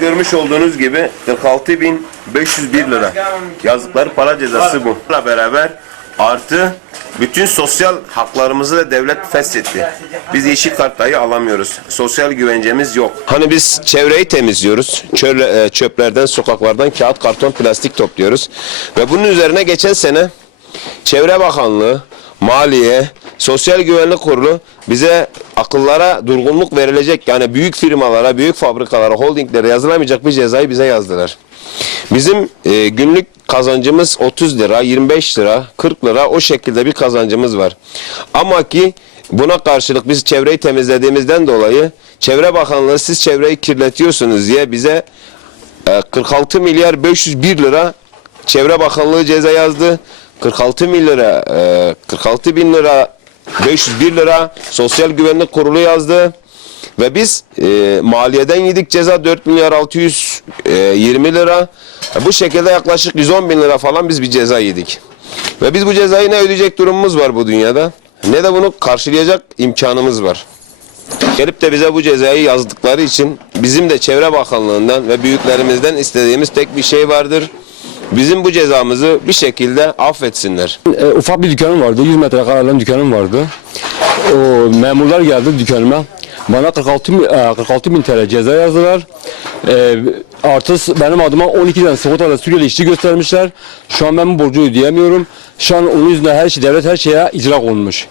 görmüş olduğunuz gibi 46.501 lira yazdıkları para cezası bu. Bununla beraber artı bütün sosyal haklarımızı da devlet feshetti. Biz yeşil kart dahi alamıyoruz. Sosyal güvencemiz yok. Hani biz çevreyi temizliyoruz. Çöl- e, çöplerden, sokaklardan kağıt, karton, plastik topluyoruz. Ve bunun üzerine geçen sene Çevre Bakanlığı, Maliye, Sosyal Güvenlik Kurulu bize akıllara durgunluk verilecek yani büyük firmalara, büyük fabrikalara, holdinglere yazılamayacak bir cezayı bize yazdılar. Bizim e, günlük kazancımız 30 lira, 25 lira, 40 lira o şekilde bir kazancımız var. Ama ki buna karşılık biz çevreyi temizlediğimizden dolayı Çevre Bakanlığı siz çevreyi kirletiyorsunuz diye bize e, 46 milyar 501 lira Çevre Bakanlığı ceza yazdı. 46 bin lira, e, 46 bin lira, 501 lira Sosyal Güvenlik Kurulu yazdı. Ve biz e, maliyeden yedik ceza 4 milyar 620 lira. E, bu şekilde yaklaşık 110 bin lira falan biz bir ceza yedik. Ve biz bu cezayı ne ödeyecek durumumuz var bu dünyada ne de bunu karşılayacak imkanımız var. Gelip de bize bu cezayı yazdıkları için bizim de Çevre Bakanlığı'ndan ve büyüklerimizden istediğimiz tek bir şey vardır. Bizim bu cezamızı bir şekilde affetsinler. E, ufak bir dükkanım vardı. 100 metrekare dükkanım vardı. O memurlar geldi dükkanıma. Bana 46 bin, e, 46 bin TL ceza yazdılar. E, artı benim adıma 12 tane sigortalı Suriyeli işçi göstermişler. Şu an ben bu borcu ödeyemiyorum. Şu an onun yüzünden her şey, devlet her şeye icra konmuş.